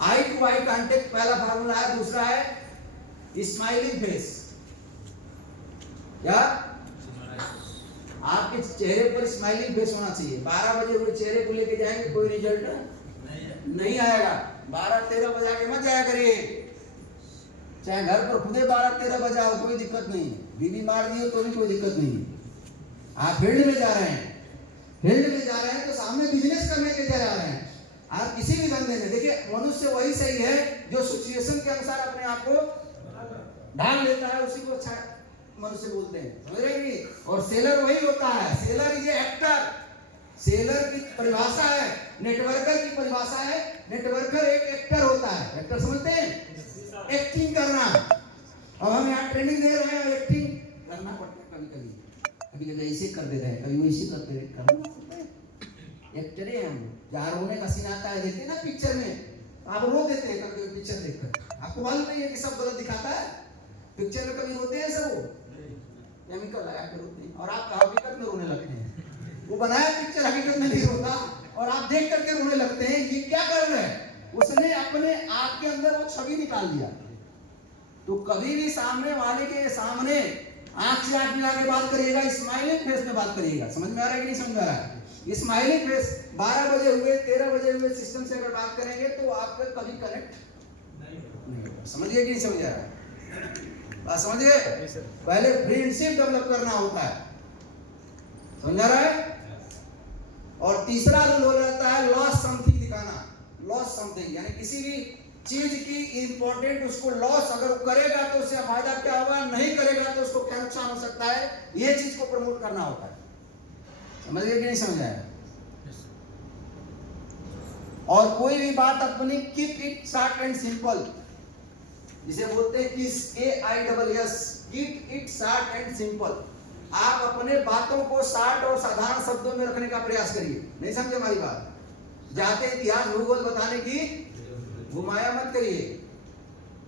I to eye contact पहला formula है, दूसरा है स्माइलिंग फेस। क्या आपके चेहरे पर स्माइलिंग फेस होना चाहिए। 12 बजे हुए चेहरे को लेके जाएंगे कोई रिजल्ट नहीं आएगा। 12-13 बजे आके मत जाया करिए, चाहे घर पर खुदे 12-13 बजे आओ, कोई दिक्कत नहीं। बीवी मार दी हो तो भी कोई दिक्कत नहीं। आप फील्ड में जा रहे हैं, फील्ड में जा रहे हैं तो सामने बिजनेस करने के जा रहे हैं। आप किसी भी धंधे में देखिए, मनुष्य वही सही है जो सिचुएशन के अनुसार अपने आप को ढाल लेता है, उसी को अच्छा मनुष्य बोलते हैं, समझ रहे हैं। और सेलर वही होता है, सेलर इज एक्टर। सेलर की परिभाषा है, नेटवर्कर की परिभाषा है, नेटवर्कर एक एक्टर होता है। एक्टर समझते हैं, एक्टिंग करना। अब हम यहाँ ट्रेनिंग दे रहे हैं, एक्टिंग करना पड़ता है। कभी कभी कभी ऐसे कर दे रहे हैं, कभी वैसे करते रहे, करना पड़ता है। एक्टर है हम। जहाँ रोने का सीन आता है, देखते हैं ना पिक्चर में, आप रो देते हैं कभी पिक्चर देखकर। आपको मालूम नहीं है कि सब गलत दिखाता है। पिक्चर में कभी रोते हैं सब, केमिकल लगा के रोते हैं, और आप हकीकत में रोने लगते हैं। वो बनाया पिक्चर हकीकत में नहीं रोता, और आप देख करके रोने लगते हैं। ये क्या कर रहे हैं, उसने अपने आप के अंदर वो छवि निकाल दिया। तो कभी भी सामने वाले के सामने आंख से आंख मिला के बात करिएगा, स्माइलिंग फेस में बात करिएगा। समझ में आ रहा है कि नहीं समझ में आ रहा है? स्माइलिंग फेस 12 बजे हुए 13 बजे हुए सिस्टम से अगर बात करेंगे तो आपका कभी कनेक्ट नहीं होगा। समझिए कि नहीं समझ आ रहा है? बात समझिए। पहले फ्रेंडशिप डेवलप करना होता है, समझ रहा है। और तीसरा रूल हो जाता है लॉस समथिंग दिखाना। लॉस समथिंग यानी किसी भी चीज की इंपॉर्टेंट उसको लॉस अगर करेगा तो उससे फायदा क्या होगा, नहीं करेगा तो उसको क्या नुकसान हो सकता है, ये चीज को प्रमोट करना होता है। समझिए कि नहीं समझाया। और कोई भी बात अपनी keep it short and simple, जिसे बोलते हैं कि AISS, keep it short and simple. आप अपने बातों को शॉर्ट और साधारण शब्दों में रखने का प्रयास करिए। नहीं समझे हमारी बात? जाते इतिहास भूगोल बताने की घुमाया मत करिए।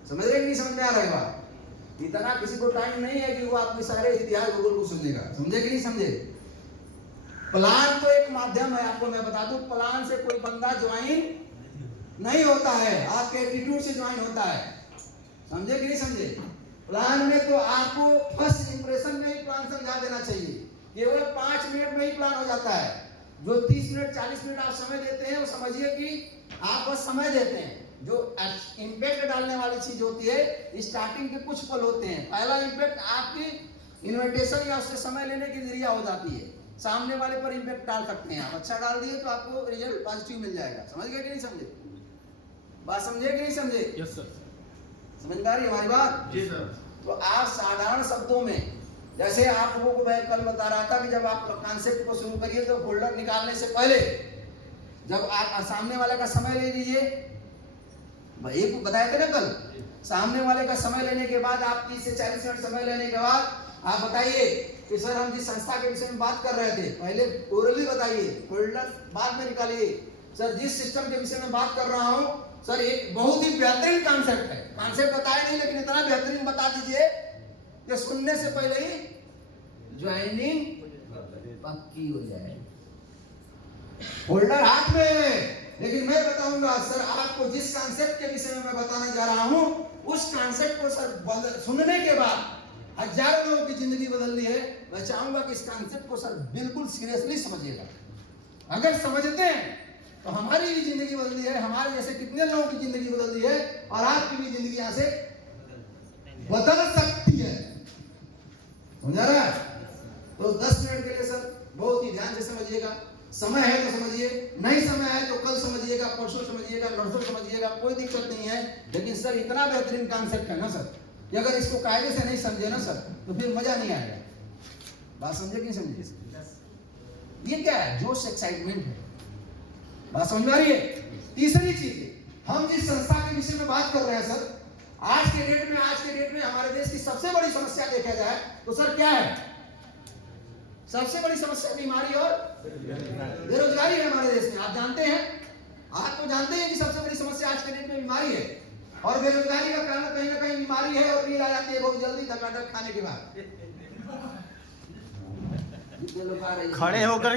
समझ रहे कि नहीं समझ में आ रहा है बात? इतना किसी को टाइम नहीं है कि वो आपके सारे इतिहास भूगोल को सुनेगा। समझे कि नहीं समझे? प्लान तो एक माध्यम है, आपको मैं बता दूं, प्लान से कोई बंदा ज्वाइन नहीं होता है, आपके एटीट्यूड से ज्वाइन होता है। समझे कि नहीं समझे? प्लान में तो आपको फर्स्ट इंप्रेशन में ही प्लान समझा देना चाहिए। केवल 5 मिनट में ही प्लान हो जाता है। जो 30 मिनट 40 मिनट आप समय देते हैं वो समझिए कि आप बस समय देते हैं। जो इम्पैक्ट डालने वाली चीज होती है स्टार्टिंग के कुछ पल होते हैं। पहला इम्पैक्ट आपकी इन्विटेशन या उससे समय लेने की जरिया हो जाती है। सामने वाले पर इम्पैक्ट डाल सकते हैं आप। अच्छा डाल दिए तो आपको रिजल्ट पॉजिटिव मिल जाएगा। समझ गए कि नहीं समझे? बात समझे कि नहीं समझे? Yes sir. समझ में आ रही है हमारी बात? जी सर। तो आप साधारण शब्दों में, जैसे आप लोगों को मैं कल बता रहा था कि जब आप कॉन्सेप्ट को शुरू करिए तो फोल्डर निकालने से पहले जब आप सामने वाले का समय ले लीजिए, एक को बताया था ना कल, सामने वाले का समय लेने के बाद आप 30 से 40 मिनट समय लेने के बाद आप बताइए कि सर हम जिस संस्था के विषय में बात कर रहे थे, पहले ओरली बताइए, फोल्डर बाद में निकालिए। सर जिस सिस्टम के विषय में बात कर रहा हूं सर, एक बहुत ही बेहतरीन कॉन्सेप्ट है। कॉन्सेप्ट बताया नहीं लेकिन इतना बेहतरीन बता दीजिए कि सुनने से पहले ही ज्वाइनिंग पक्की हो जाए। फोल्डर हाथ में है लेकिन मैं बताऊंगा सर आपको जिस कॉन्सेप्ट के विषय में मैं बताने जा रहा हूं, उस कॉन्सेप्ट को सर सुनने के बाद हजारों लोगों की जिंदगी बदल ली है। मैं चाहूंगा कि इस कॉन्सेप्ट को सर बिल्कुल सीरियसली समझिएगा। अगर समझते हैं तो हमारी भी जिंदगी बदली है, हमारे जैसे कितने लोगों की जिंदगी बदली है, और आपकी भी जिंदगी यहां से बदल सकती है। समझा रहा है? तो 10 मिनट के लिए सर बहुत ही ध्यान से समझिएगा। समय है तो समझिए, नहीं समय है तो कल समझिएगा, परसों समझिएगा, नरसों समझिएगा, कोई दिक्कत नहीं है। लेकिन सर इतना बेहतरीन कॉन्सेप्ट है ना सर, कि अगर इसको कायदे से नहीं समझे ना सर तो फिर मजा नहीं आएगा। बात समझे कि नहीं समझे? ये क्या है? जोश, एक्साइटमेंट है। बात समझ में आ रही है? तीसरी चीज, हम जिस संस्था के विषय में बात कर रहे हैं सर, आज के डेट में हमारे देश की सबसे बड़ी समस्या देखा जाए तो सर क्या है? सबसे बड़ी समस्या बीमारी और बेरोजगारी है हमारे देश में। आप जानते हैं, आप तो जानते हैं कि सबसे बड़ी समस्या आज के डेट में बीमारी है, और बेरोजगारी का कारण कहीं ना कहीं बीमारी है, और नींद आ जाती है बहुत जल्दी धक्का खाने के बाद। खड़े होकर